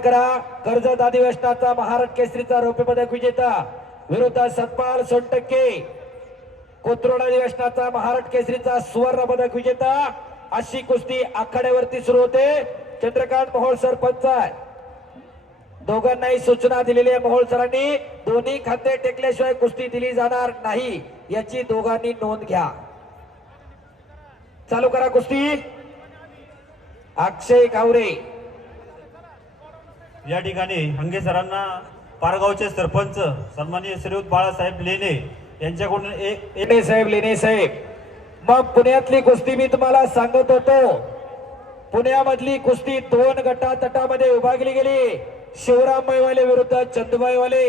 करा कर्जत अधिवेशनाचा महाराष्ट्र केसरीचा रौप्य पदक विजेता विरुद्ध सतपाल सोनटक्के कोथरूड अधिवेशनाचा महाराष्ट्र केसरीचा सुवर्ण पदक विजेता अशी कुस्ती आखाड्यावरती सुरू होते। चंद्रकांत मोहोळ सरपंच आहे, दोघांनाही सूचना दिलेली आहे मोहोळ सरांनी, दोन्ही खांदे टेकल्याशिवाय कुस्ती दिली जाणार नाही याची दोघांनी नोंद घ्या। चालू करा कुस्ती। अक्षय कावरे या ठिकाणी हंगे सरांना पारगावचे सरपंच सन्माननीय श्रीयुत बाळासाहेब लेणे यांच्याकडून लेणे साहेब मग पुण्यातली कुस्ती मी तुम्हाला सांगत होतो। पुण्यामधली कुस्ती दोन गटातटामध्ये विभागली गेली। शिवराम मैवाले विरुद्ध चंदुबाईवाले,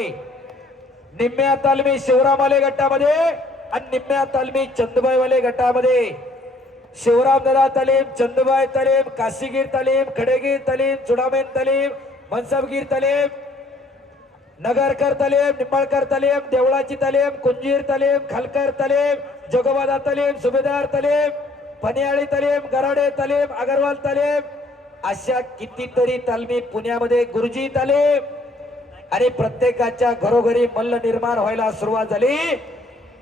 निम्म्या तालमी शिवरामवाले गटामध्ये आणि निम्म्या तालमी चंदुबाईवाले गटामध्ये। शिवराम दादा तालीम, चंदुबाई तालीम, काशीगीर तालीम, खडेगीर तालीम, चुडामेन तालीम, मनसबगीर तालीम, नगरकर तालीम, निंबाळकर तालीम, देवळाची तालीम, कुंजीर तालीम, खालकर तालीम, जोगोबादा तालीम, सुभेदार तालीम, पनियाळी तालीम, गराडे तालीम, अगरवाल तालीम, अशा कितीतरी तालमी पुण्यामध्ये गुरुजी तालीम आणि प्रत्येकाच्या घरोघरी मल्ल निर्माण व्हायला सुरुवात झाली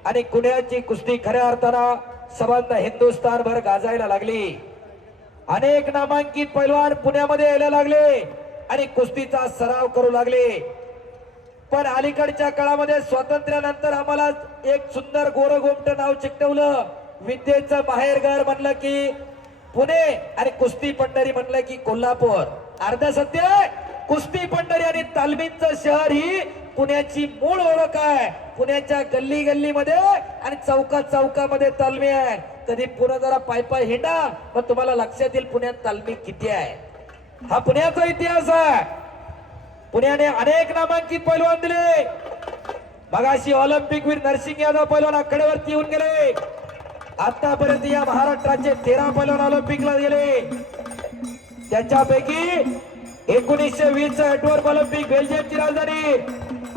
आणि पुण्याची कुस्ती खऱ्या अर्थानं संबंध हिंदुस्थानभर गाजायला लागली। अनेक नामांकित पैलवान पुण्यामध्ये यायला लागले आणि कुस्तीचा सराव करू लागले। पण अलीकडच्या काळामध्ये स्वातंत्र्यानंतर आम्हाला एक सुंदर गोरगोमट नाव चिकटवलं। विद्येचं माहेरघर म्हणलं की पुणे आणि कुस्ती पंढरी म्हणलं की कोल्हापूर। अर्ध सत्य कुस्ती पंढरी आणि तालमींचं शहर ही पुण्याची मूळ ओळख आहे। पुण्याच्या गल्ली गल्लीमध्ये आणि चौकात चौकामध्ये तालमी आहे। कधी पुन्हा जरा पाय पाय हिंडा मग तुम्हाला लक्षात येईल पुण्यात तालमी किती आहे। हा पुण्याचा इतिहास आहे। पुण्याने अनेक नामांकित पैलवान दिले। मगाशी ऑलिम्पिक वीर नरसिंग यादव पैलवान आखाड्यावरती येऊन गेले। आतापर्यंत या महाराष्ट्राचे 13 पैलवान ऑलिम्पिकला गेले। त्याच्यापैकी 1920 चा एडवर्ड ऑलिम्पिक बेल्जियमची राजधानी,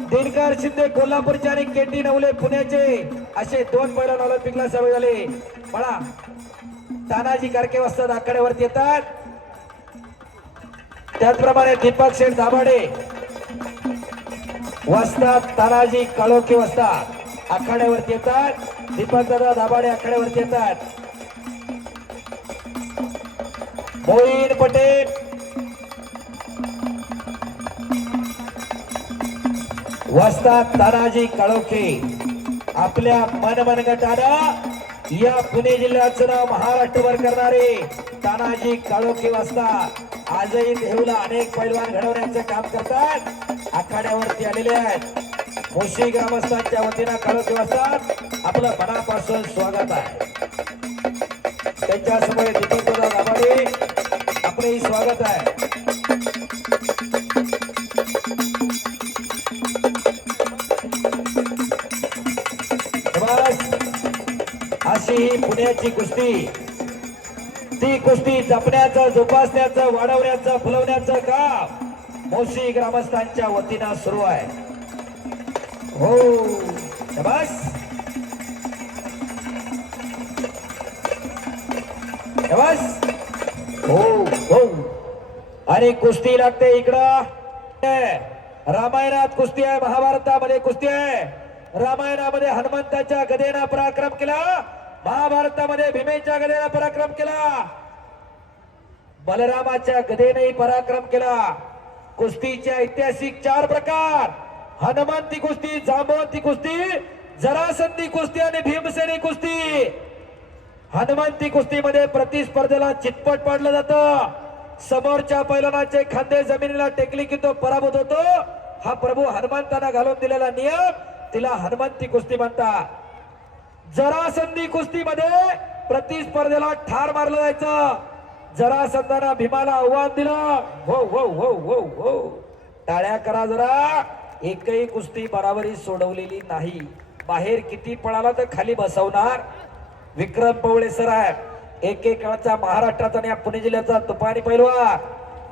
दिनकर शिंदे कोल्हापूरचे आणि केटी नवले पुण्याचे असे 2 पैलवान ऑलिम्पिकला सहभागी झाले। मला तानाजी करके वस्ताद आखाड्यावरती येतात। त्याचप्रमाणे दीपक शेठ दाभाडे वस्ताद, तानाजी काळोखे वस्ताद आखाड्यावरती येतात। दीपक दादा दाभाडे आखाड्यावरती येतात। मोईन पटेल, वस्ताद तानाजी काळोखे आपल्या मनमनगटानं या पुणे जिल्ह्याचं नाव महाराष्ट्रभर करणारे तानाजी काळोखे वस्ताद आजही देहूला अनेक पैलवान घडवण्याचं काम करतात। आखाड्यावरती आलेले आहेत। मोशी ग्रामस्थांच्या वतीनं काळोखे वस्ताद आपलं मनापासून स्वागत आहे। त्यांच्यासमोर दीपक दादा दाभाडे आपलंही स्वागत आहे। अशी ही पुण्याची कुस्ती, ती कुस्ती जपण्याचं, जोपासण्याचं, वाढवण्याचं, फुलवण्याचं काम मोशी ग्रामस्थांच्या वतीनं सुरू आहे। हो शाबास, शाबास, हो हो। आणि कुस्ती लागते इकडं। रामायणात कुस्ती आहे, महाभारतामध्ये कुस्ती आहे। रामायणामध्ये हनुमंताच्या गदेनं पराक्रम केला, महाभारतामध्ये भीमेच्या गदेनं पराक्रम केला, बलरामाच्या गदेनंही पराक्रम केला। कुस्तीचे ऐतिहासिक 4 प्रकार: हनुमंती कुस्ती, जांबवंती कुस्ती, जरासंधी कुस्ती आणि भीमसेनी कुस्ती। हनुमंती कुस्तीमध्ये प्रतिस्पर्धेला चितपट पाडलं जातं। समोरच्या पैलवानाचे खांदे जमिनीला टेकली की तो पराभूत होतो। हा प्रभू हनुमंतांना घालून दिलेला नियम, तिला हनुमंती कुस्ती म्हणतात। जरासंधी कुस्तीमध्ये प्रतिस्पर्धेला ठार मारलं जायचं। जरासंधानं भीमाला आव्हान दिलं। हो हो हो हो हो, टाळ्या करा जरा। एकही कुस्ती बराबरी सोडवलेली नाही। बाहेर किती पळाला तर खाली बसवणार। विक्रम पवळे सर आहे, एकेकाळचा महाराष्ट्राचा आणि पुणे जिल्ह्याचा तुफानी पैलवान।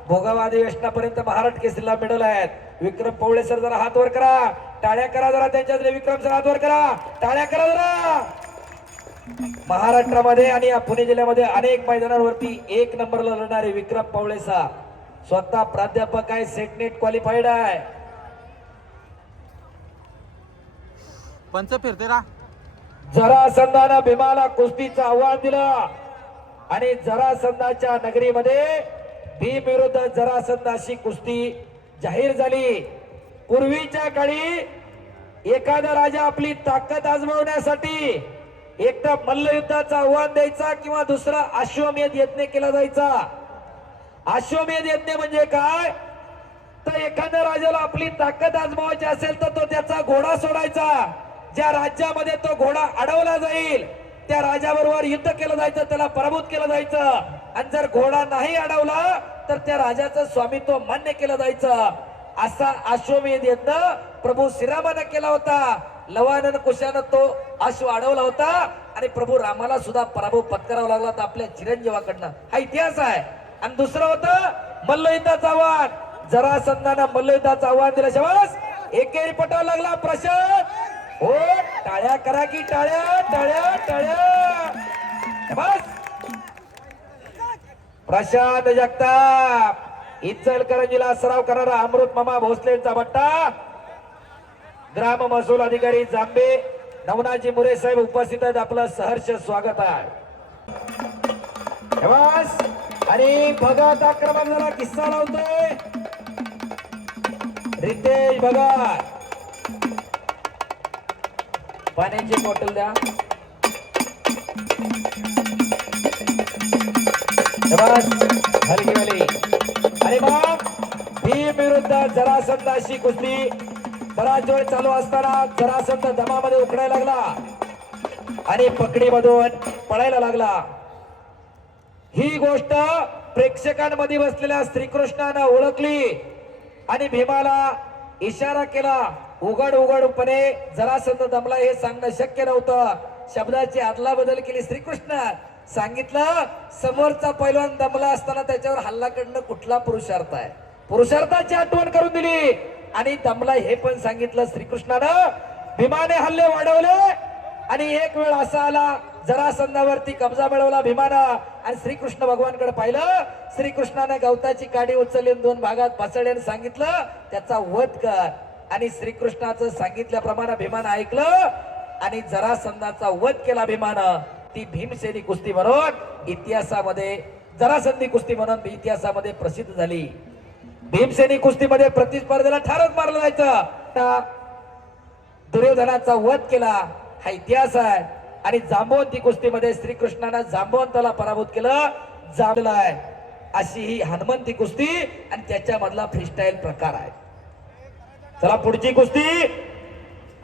भोगाव अधिवेशनापर्यंत महाराष्ट्र केसरीला मेडल आहेत। विक्रम पवळे सर जरा हात वर करा, टाळ्या करा जरा त्यांच्यातले। विक्रम सर हात वर करा, टाळ्या करा जरा। महाराष्ट्रामध्ये आणि पुणे जिल्ह्यामध्ये अनेक मैदानावरती 1 नंबरला लढणारे विक्रम पवळे सर स्वतः प्राध्यापक आहे, सेटनेट क्वालिफाईड आहे. पंच फिरते रा. जरासंधानं भीमाला कुस्तीचं आव्हान दिलं आणि जरासंधाच्या नगरीमध्ये भीम विरुद्ध जरासंध अशी कुस्ती जाहीर झाली. पूर्वीच्या काळी एखादा राजा आपली ताकद आजमावण्यासाठी एक तर मल्लयुद्धाचं आव्हान द्यायचा किंवा दुसरा अश्वमेध यज्ञ केला जायचा. अश्वमेध यज्ञ म्हणजे काय, तर एखाद्या राजाला आपली ताकद आजमावायची असेल तर तो त्याचा घोडा सोडायचा. ज्या राज्यामध्ये तो घोडा अडवला जाईल त्या राजाबरोबर युद्ध केलं जायचं, त्याला पराभूत केलं जायचं. आणि जर घोडा नाही अडवला तर त्या राजाचं स्वामित्व मान्य केलं जायचं. असा अश्वमेध यज्ञ प्रभू श्रीरामानं केला होता. लवानन कुशानं तो अश्व अडवला होता आणि प्रभू रामाला सुद्धा पराभव पत्करावा लागला होता आपल्या चिरंजीवाकडनं. हा इतिहास आहे. आणि दुसरं होतं मल्लयुद्धाचं आव्हान. जरासंधानं मल्लयुद्धाचं आव्हान दिलं. शाबास, एकेरी पटाव लागला प्रशांत. हो, टाळ्या करा की टाळ्या टाळ्या टाळ्या. शाबास, प्रशांत जगताप इचलकरंजीला सराव करणारा अमृत मामा भोसलेंचा बट्टा. ग्राम महसूल अधिकारी जांबे नवनाजी मुरे साहेब उपस्थित आहेत. आपलं सहर्ष स्वागत आहे. शाबास, आणि भगत आक्रमक झाला, किस्सा लावतोय रितेश भगत. पाण्याची बॉटल द्या. हलकी वाली. आणि मग भीम विरुद्ध जरासंध अशी कुस्ती बराच वेळ चालू असताना जरासंध दमामध्ये उकडायला लागला आणि पकडीमधून पळायला लागला. ही गोष्ट प्रेक्षकांमध्ये बसलेल्या श्रीकृष्णानं ओळखली आणि भीमाला इशारा केला. उघड उघडपणे जरासंध दमला हे सांगणं शक्य नव्हतं. शब्दाची आदला बदल केली. श्रीकृष्ण सांगितलं समोरचा पैलवान दमला असताना त्याच्यावर हल्ला करणं कुठला पुरुषार्थ आहे. पुरुषार्थाची आठवण करून दिली आणि दमला हे पण सांगितलं श्रीकृष्णानं. भीमाने हल्ले वाढवले आणि एक वेळ असा आला जरासंधावरती कब्जा मिळवला भीमानं आणि श्रीकृष्ण भगवानकडे पाहिलं. श्रीकृष्णाने गवताची काडी उचलली, दोन भागात पसरले, सांगितलं त्याचा वध कर. आणि श्रीकृष्णाचं सांगितल्याप्रमाणे भीमानं ऐकलं आणि जरासंधाचा वध केला भीमानं. ती भीमसेनी कुस्ती म्हणून इतिहासामध्ये, जरासंधी कुस्ती म्हणून इतिहासामध्ये प्रसिद्ध झाली. भीमसेनी कुस्तीमध्ये प्रतिस्पर्धेला ठारच मारलं जायचं. दुर्योधनाचा वध केला हा इतिहास आहे. आणि जांबवंती कुस्तीमध्ये श्रीकृष्णानं जांबवंताला पराभूत केलं, जांबलाय. अशी ही हनुमंती कुस्ती आणि त्याच्यामधला फ्रीस्टाईल प्रकार आहे. चला पुढची कुस्ती.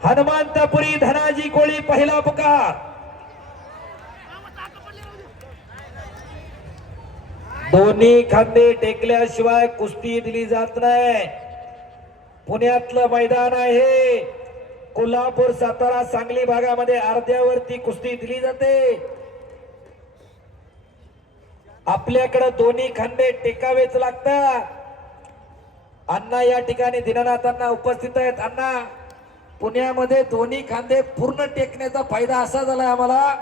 हनुमंतपुरी धनाजी कोळी पहिला पुकार. दोन्ही खांदे टेकल्याशिवाय कुस्ती दिली जात नाही. पुण्यातलं मैदान आहे. कोल्हापूर, सातारा, सांगली भागामध्ये अर्ध्यावरती कुस्ती दिली जाते. आपल्याकडे दोन्ही खांदे टेकावेच लागतात. अण्णा या ठिकाणी दीनानाथांना उपस्थित आहेत. अण्णा, पुण्यामध्ये दोन्ही खांदे पूर्ण टेकण्याचा फायदा असा झालाय आम्हाला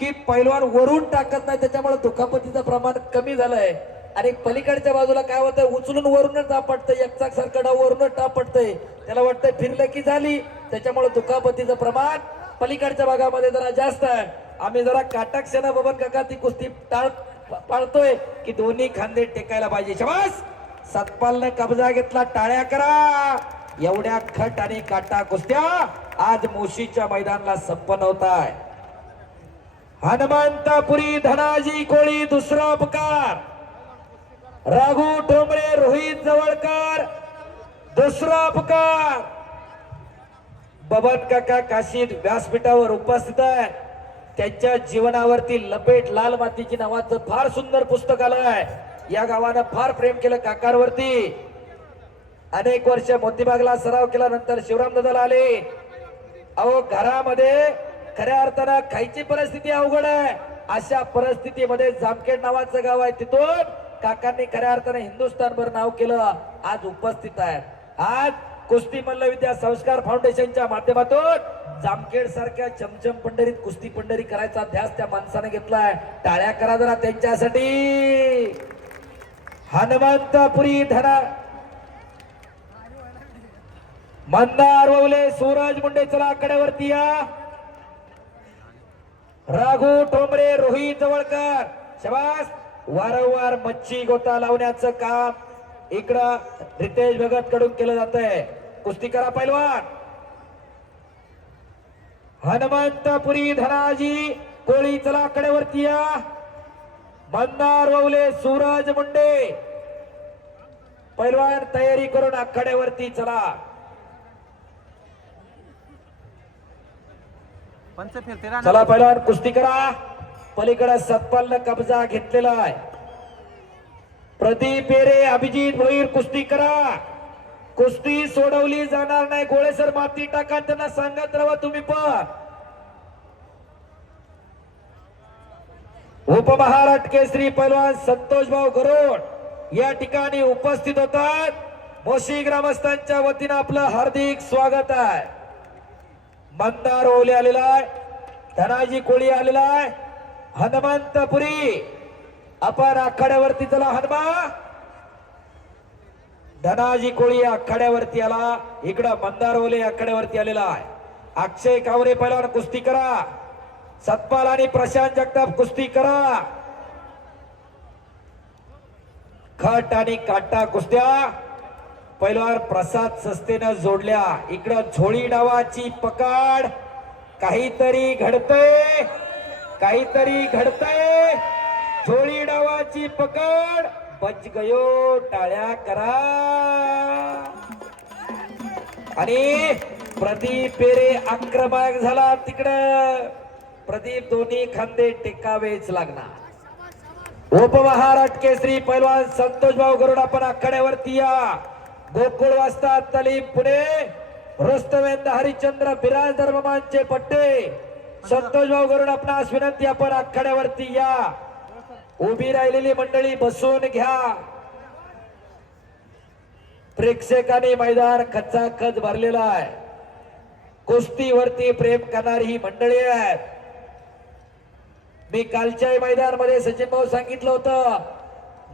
की पैलवान वरून टाकत नाही, त्याच्यामुळे दुखापतीचं प्रमाण कमी झालंय. आणि पलीकडच्या बाजूला काय होतंय, उचलून वरूनच आपटतंय, एकचाक सारखं डाव वरूनच आपटतंय, त्याला वाटतंय फिरलं की झाली. त्याच्यामुळे दुखापतीचं प्रमाण पलीकडच्या भागामध्ये जरा जास्त आहे. आम्ही जरा काटाक्षानं बबन काका ती कुस्ती पाळतोय की दोन्ही खांदे टेकायला पाहिजे. शाबास, सतपालने कब्जा घेतला. टाळ्या करा. एवढ्या खट आणि काटा कुस्त्या आज मुशीच्या मैदानाला संपन्न होत आहे. हनुमंतपुरी धनाजी कोळी दुसरा अपकार. राघू ठोंबरे, रोहित जवळकर दुसरा अपकार. बबन काका काशी व्यासपीठावर उपस्थित आहे. त्यांच्या जीवनावरती लपेट लाल मातीची नावाचं फार सुंदर पुस्तक आलंय. या गावानं फार प्रेम केलं काकांवरती. अनेक वर्ष मोतीबागला सराव केल्यानंतर शिवरामदादाला आले. अहो, घरामध्ये खऱ्या अर्थानं खायची परिस्थिती अवघड आहे. अशा परिस्थितीमध्ये जामखेड नावाचं गाव आहे, तिथून काकांनी खऱ्या अर्थानं हिंदुस्थानभर नाव केलं. आज उपस्थित आहेत. आज कुस्ती मल्लविद्या संस्कार फाउंडेशनच्या माध्यमातून जामखेड सारख्या चमचम पंढरीत कुस्ती पंढरी करायचा ध्यास त्या माणसाने घेतलाय. टाळ्या करा जरा त्यांच्यासाठी. हनुमंतपुरी धना मंदार ववले सूरज मुंडे चला आकड्यावरती या. राघू ठोंबरे रोहित जवळकर शबास. वारंवार मच्छी गोता लावण्याचं काम इकडं रितेश भगत कडून केलं जात आहे. कुस्ती करा पैलवान. हनुमंतपुरी धनाजी कोळी चला आकड्यावरती या. मंदार ववले सूरज मुंडे पैलवान तयारी करून आखाड्यावरती चला. पंच फिरते राहा चला पैलवान कुस्ती करा. पलीकडे सतपालनं कब्जा घेतलेला आहे. प्रदीप पेरे अभिजित भोईर कुस्ती करा. कुस्ती सोडवली जाणार नाही. गोळेसर माती टाका त्यांना सांगत राहा तुम्ही पण. उपमहाराष्ट्र केसरी पैलवान संतोष भाऊ गरोड या ठिकाणी उपस्थित होतात. मोशी ग्रामस्थांच्या वतीनं आपलं हार्दिक स्वागत आहे. मंदार ओले आलेला आहे. धनाजी कोळी आलेला आहे. हनुमंतपुरी आपण आखाड्यावरती चला. हनुमा धनाजी कोळी आखाड्यावरती आला. इकडं मंदार ओले आखाड्यावरती आलेला आहे. अक्षय कावरे पैलवान कुस्ती करा. सतपाल आणि प्रशांत जगताप कुस्ती करा. खट आणि काटा कुस्त्या पैलवान प्रसाद सस्तेनं जोडल्या. इकडं झोळी डावाची पकड. काहीतरी घडतंय, काहीतरी घडतंय. झोळी डावाची पकड. बच गयो. टाळ्या करा. आणि प्रदीप पेरे आक्रमक झाला. तिकडं प्रदीप दोन्ही खांदे टेकावेच लागणार. उपमहाराष्ट्र केसरी पैलवान संतोष भाऊ गरुड आपण आखाड्यावरती या. गोकुळ वाजता तलीम पुणे रुस्तवेंद्र हरिश्चंद्र बिराज धर्ममानचे पट्टे. संतोष भाऊ गरुड आपणास विनंती आपण आखाड्यावरती या. उभी राहिलेली मंडळी बसून घ्या. प्रेक्षकांनी मैदान खचाखच भरलेला आहे. कुस्तीवरती प्रेम करणारी ही मंडळी आहेत. मी कालच्या मैदानामध्ये सचिन भाऊ सांगितलं होतं.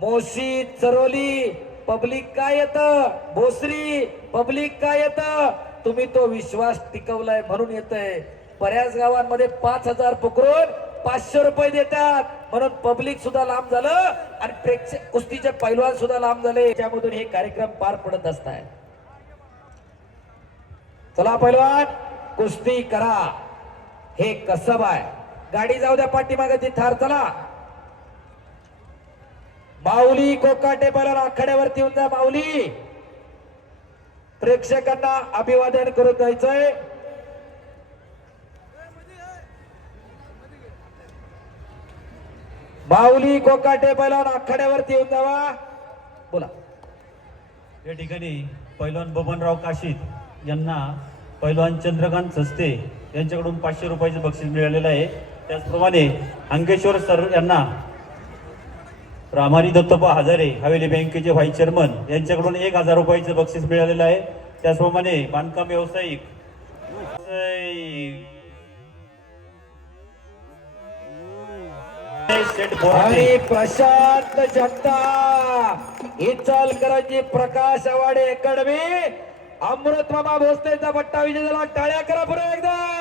मोशी चरोली पब्लिक काय येतं, भोसरी पब्लिक काय येतं. तुम्ही तो विश्वास टिकवलाय म्हणून येतंय. बऱ्याच गावांमध्ये 5,000 पकडून 500 रुपये देतात म्हणून पब्लिक सुद्धा लांब झालं आणि प्रेक्षक कुस्तीचे पैलवान सुद्धा लांब झाले. त्यामधून हे कार्यक्रम पार पडत असतात. चला पैलवान कुस्ती करा. हे कसब आहे. गाडी जाऊ द्या पाठीमागे ती थार. चला माऊली कोकाटे पैलवान आखाड्यावरती येऊन जा. माऊली प्रेक्षकांना अभिवादन करून जायचंय. माऊली कोकाटे पैलवान आखाड्यावरती येऊन जावा. बोला. या ठिकाणी पैलवान बबनराव काशीद यांना पैलवान चंद्रकांत सस्ते यांच्याकडून 500 रुपयाचे बक्षीस मिळालेलं आहे. त्याचप्रमाणे अंकेश्वर सर यांना रामारी दत्तप्पा हजारे हवेली बँकेचे व्हाईस चेअरमन यांच्याकडून 1000 रुपयाचे बक्षीस मिळालेलं आहे. त्याचप्रमाणे बांधकाम व्यावसायिक आणि प्रशांत जगताप इचलकरंजी प्रकाश आवाडे अकॅडमी अमृत मामा भोसलेचा पट्टा विजय झाला. टाळ्या करा पुन्हा एकदा.